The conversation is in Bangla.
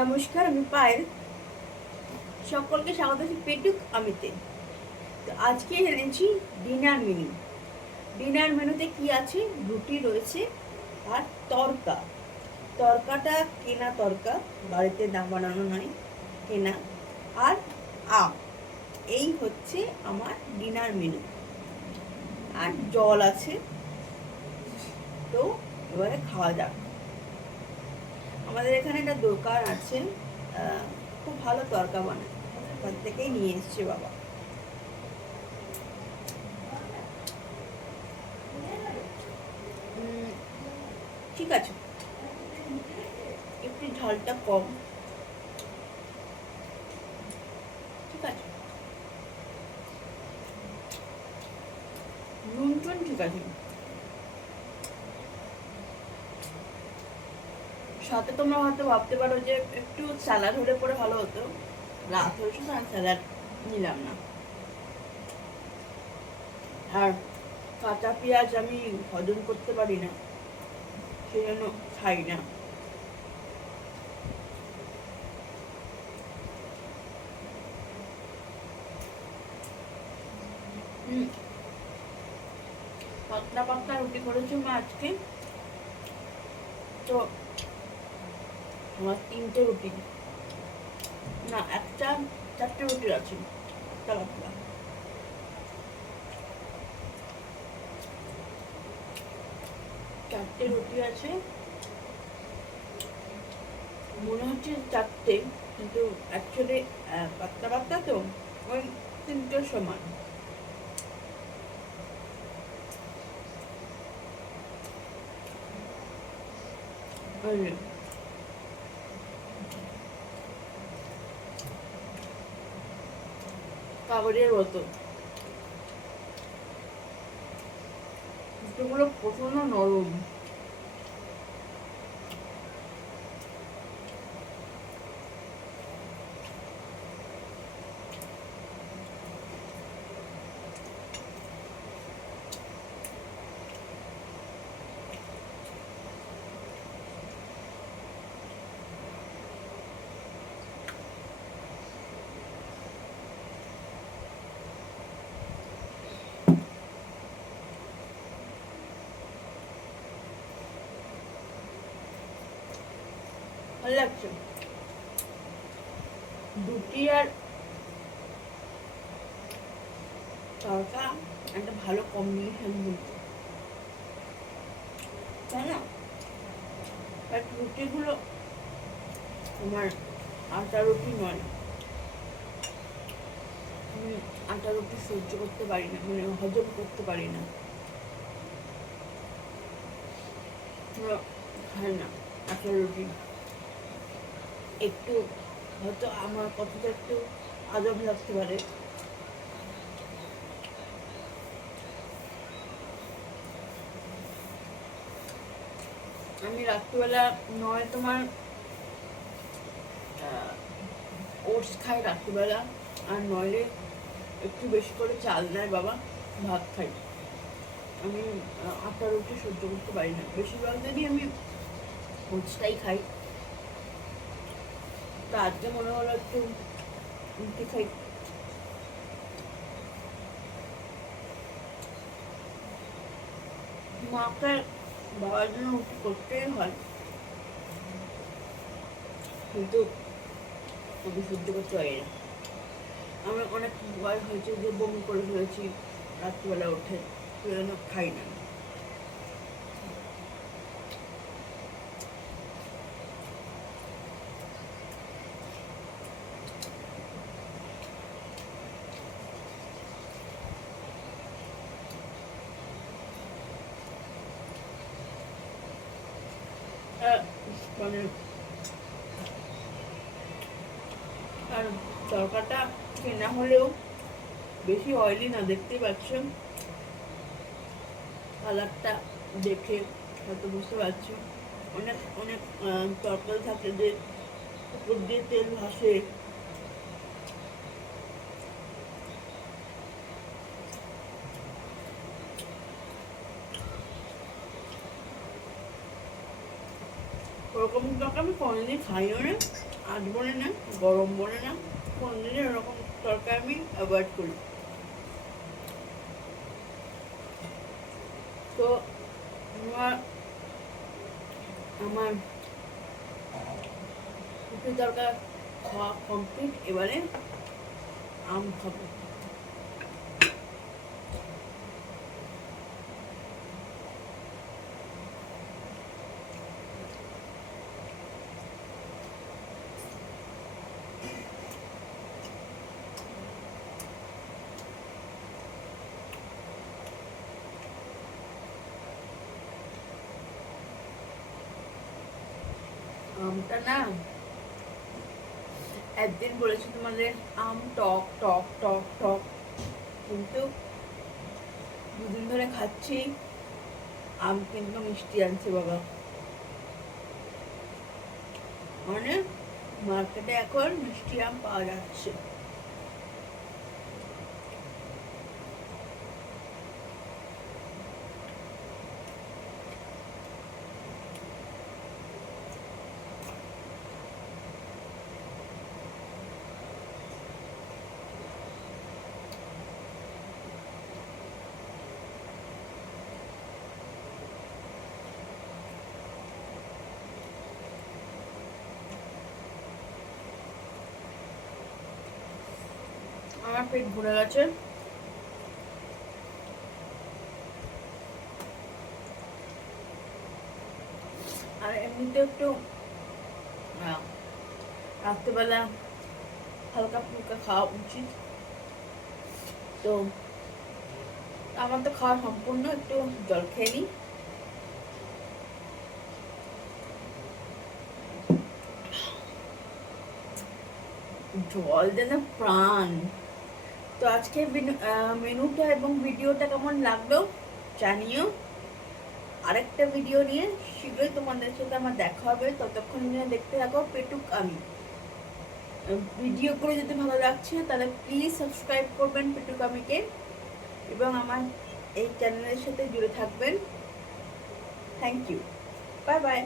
নমস্কার, আমি পায়েল। সকলকে স্বাগত আছি পেটুক আমিতে। তো আজকে এনেছি ডিনার মেনু। ডিনার মেনুতে কি আছে? রুটি রয়েছে আর তরকা। তরকাটা কেনা তরকা, বাড়িতে না বানানো নয়, কেনা। আর আম। এই হচ্ছে আমার ডিনার মেনু। আর জল আছে। তো এবারে খাওয়া যাক। আমাদের এখানে একটা দোকান আছে, খুব ভালো তরকা বানায়, ওখান থেকেই নিয়ে এসছে বাবা। ঠিক আছে, একটু ঝালটা কম। ঠিক আছে, নুন টুন ঠিক আছে। সাথে তোমরা হয়তো ভাবতে পারো যে একটু স্যালাড হলে পরে ভালো হতো। রাত হয়েছে না, স্যালাড নিলাম না। আর কাঁচা পেঁয়াজ আমি হজম করতে পারি না, সেই জন্য খাই না। পাতলা পাতলা রুটি করেছি মা আজকে। তো আমার 3টে রুটি, না একটা, 4টে রুটি আছে পাতলা পাতলা। 4টে রুটি আছে, মনে হচ্ছে 4টে, কিন্তু অ্যাকচুয়ালি পাতলা পাতলা তো ওই 3টের সমান। কাগজের বোতল, যেগুলো প্রচন্ড নরম। ভালো লাগছে। রুটি আর তরকা একটা ভালো কম্বিনেশন কিন্তু, তাই না? বাট রুটিগুলো তোমার আটা রুটি নয়। আমি আটা রুটি সহ্য করতে পারি না, মানে হজম করতে পারি না, খাই না আটা রুটি। একটু হয়তো আমার কথাটা একটু আজব লাগতে পারে। আমি রাত্রিবেলা নয় তোমার ওটস খাই রাত্রিবেলা, আর নইলে একটু বেশি করে চাল দেয় বাবা, ভাত খাই। আমি আটা রুটি সহ্য করতে পারি না, বেশিরভাগ দিনই আমি ওটসটাই খাই। তো আজকে মনে হলো একটু রুটি খাই। মাকে বাবার জন্য রুটি করতেই হয়, কিন্তু আমি সহ্য করতে পারি না। আমার অনেক ভয় হয়েছে যে বমি করে ফেলেছি রাত্রিবেলা উঠে, সেজন্য খাই না। মানে আর তরকাটা কেনা হলেও বেশি অয়েলি না, দেখতেই পাচ্ছেন কালারটা দেখে হয়তো বুঝতে পারছো। অনেক অনেক তরকারি থাকে যে উপর দিয়ে তেল ভাসে, ওরকম তরকারি আমি কোনোদিনই খাইও না, আজ বলে না, গরম বলে না, কোনদিনই এরকম তরকারি আমি অ্যাভয়েড করি। তো আমার রুটি তরকা খাওয়া কমপ্লিট। এবারে আম খাবো। আমটা না একদিন বলেছি তোমাদের আম টক টক টক টক, কিন্তু দুদিন ধরে খাচ্ছি আম কিন্তু মিষ্টি আনছে বাবা। মানে মার্কেটে এখন মিষ্টি আম পাওয়া যাচ্ছে। আমার পেট ভরে গেছে। আর এমনিতে একটু রাত্রেবেলা হালকা ফুলকা খাওয়া উচিত। তো আমার তো খাওয়া সম্পূর্ণ, একটু জল খেয়ে নিই। জল যেন প্রাণ। তো আজকে মেনুটা এবং ভিডিওটা কেমন লাগলো জানিও। আরেকটা ভিডিও নিয়ে শীঘ্রই তোমাদের সাথে আমার দেখা হবে। ততক্ষণ নিয়ে দেখতে থাকো পেটুক আমি। ভিডিও করে যদি ভালো লাগছে তাহলে প্লিজ সাবস্ক্রাইব করবেন পেটুক আমিকে, এবং আমার এই চ্যানেলের সাথে জুড়ে থাকবেন। Thank you, bye by.